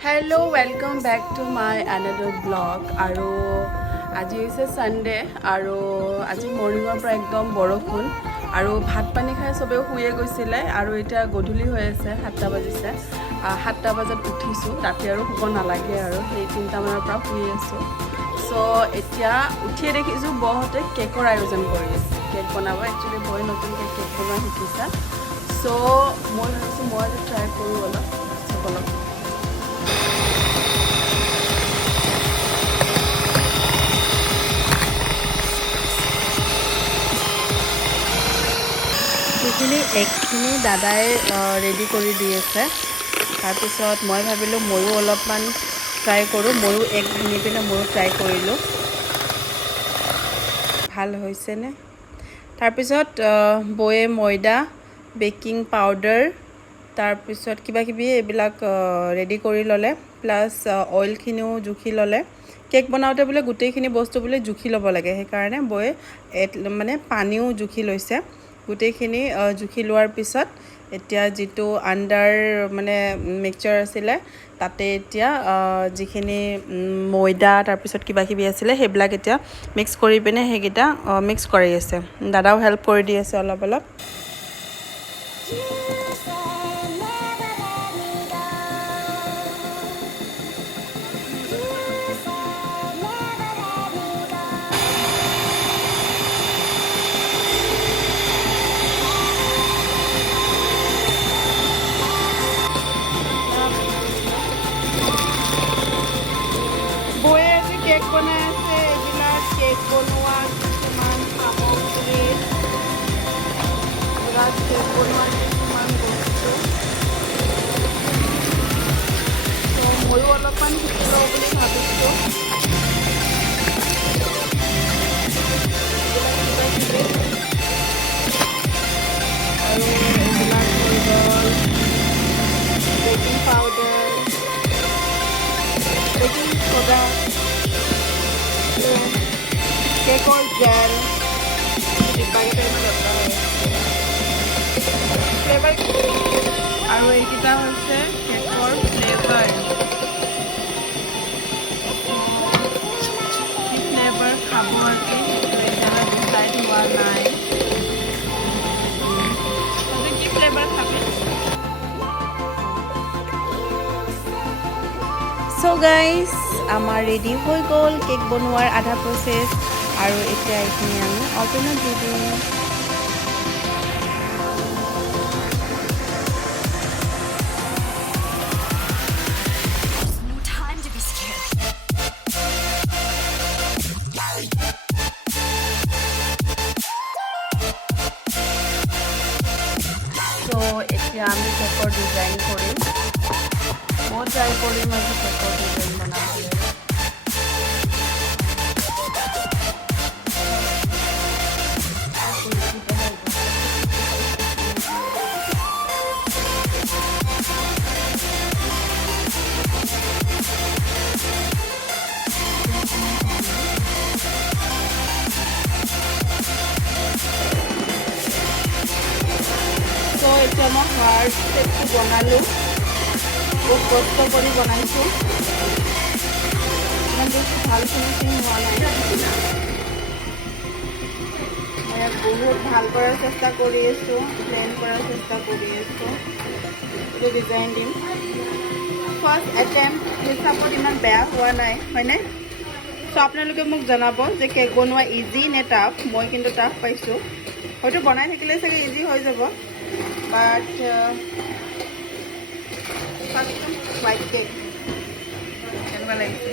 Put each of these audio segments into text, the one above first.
Hello, welcome back to my another vlog. আৰু আজি হৈছে সানডে আৰু আজি মৰ্নিঙৰ পৰা একদম বৰষুণ আৰু ভাত পানী খাই সবেও শুয়ে গৈছিলে আৰু এতিয়া গধূলি হৈ আছে 7টা বাজিছে 7টা বজাত উঠিছোঁ ৰাতি আৰু শুব নালাগে আৰু সেই 3টা মানৰ পৰা শুই আছোঁ সো এতিয়া উঠিয়ে দেখিছোঁ বহতে কেকৰ আয়োজন কৰি আছে কেক বনাব একচুৱেলি বই নতুনকৈ কেক বনোৱা শিকিছে সো মই ভাবিছোঁ মই আজি ট্ৰাই কৰোঁ অলপ সেইখিনি এগখিনি দাদাই ৰেডি কৰি দি আছে তাৰপিছত মই ভাবিলোঁ ময়ো অলপমান ট্ৰাই কৰোঁ ময়ো এগ ভাঙি পিনে ময়ো ট্ৰাই কৰিলোঁ ভাল হৈছেনে তাৰপিছত বয়ে ময়দা বেকিং পাউডাৰ তাৰপিছত কিবাকিবি এইবিলাক ৰেডি কৰি ল'লে প্লাছ অইলখিনিও জুখি ল'লে কেক বনাওঁতে বোলে গোটেইখিনি বস্তু বোলে জুখি ল'ব লাগে সেইকাৰণে বয়ে মানে পানীও জুখি লৈছে গোটেইখিনি জুখি লোৱাৰ পিছত এতিয়া যিটো আণ্ডাৰ মানে মিক্সচাৰ আছিলে তাতে এতিয়া যিখিনি ময়দা তাৰপিছত কিবাকিবি আছিলে সেইবিলাক এতিয়া মিক্স কৰি পিনে সেইকেইটা মিক্স কৰি আছে দাদাও হেল্প কৰি দি আছে অলপ বয়ে আজি কেক বনাই আছে এইবিলাক কেক বনোৱা কিছুমান সামগ্ৰী কেক বনোৱা কিছুমান বস্তু তো ময়ো অলপমান শিকি লওঁ বুলি ভাবিছোঁ আৰু এইবিলাক হৈ গ'ল বেকিং পাউডাৰ বেকিং সোডা কেকৰ জেল ডিব্বাই টাইপৰ দৰকাৰ হয় ফ্লেভাৰ আৰু এইকেইটা হৈছে কেকৰ ফ্লেভাৰ কি ফ্লেভাৰ খাব আজি এতিয়ালৈ ডিচাইড হোৱা নাই তহঁতে কি ফ্লেভাৰ খাবি সো গাইজ আমাৰ ৰেডি হৈ গ'ল কেক বনোৱাৰ আধা প্ৰচেছ আৰু এতিয়া এইখিনি আমি অভেনত দি দিওঁ তো এতিয়া আমি কেকৰ ডিজাইন কৰিম মই ট্ৰাই কৰিম আজি কেকৰ ডিজাইন বনাবলৈ তো এতিয়া মই হাৰ্ট শেপটো বনালোঁ বহুত কষ্ট কৰি বনাইছোঁ ইমান বেছি ভাল ফিনিচিং হোৱা নাই মই বহুত ভাল কৰাৰ চেষ্টা কৰি আছোঁ প্লেন কৰাৰ চেষ্টা কৰি আছোঁ এইটো ডিজাইন দিম ফাৰ্ষ্ট এটেম্প হিচাপত ইমান বেয়া হোৱা নাই হয়নে চ' আপোনালোকে মোক জনাব যে কেক বনোৱা ইজি নে টাফ মই কিন্তু টাফ পাইছোঁ হয়তো বনাই থাকিলে চাগে ইজি হৈ যাব বাট হোৱাইট কেক কেনেকুৱা লাগিছে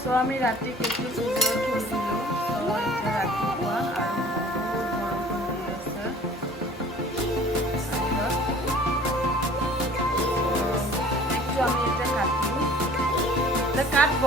চ' আমি ৰাতি কেকটো ফ্ৰিজত থৈ দিলোঁ চ' এতিয়া ৰাতিপুৱা আৰু বহুত বৰষুণ দি আছে কেকটো আমি এতিয়া কাটিম এতিয়া কাটব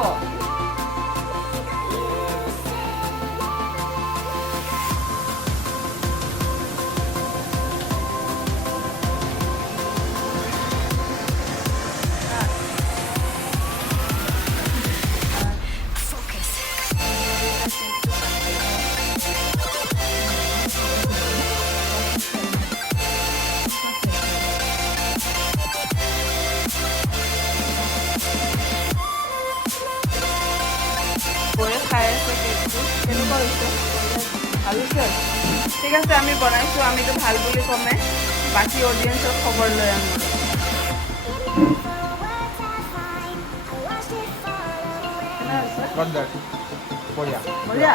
হৈছে ভাল হৈছে ঠিক আছে আমি বনাইছোঁ আমিতো ভাল বুলি ক'মে বাকী অডিয়েঞ্চৰ খবৰ লৈ আমি Not that. Boriya. বঢ়িয়া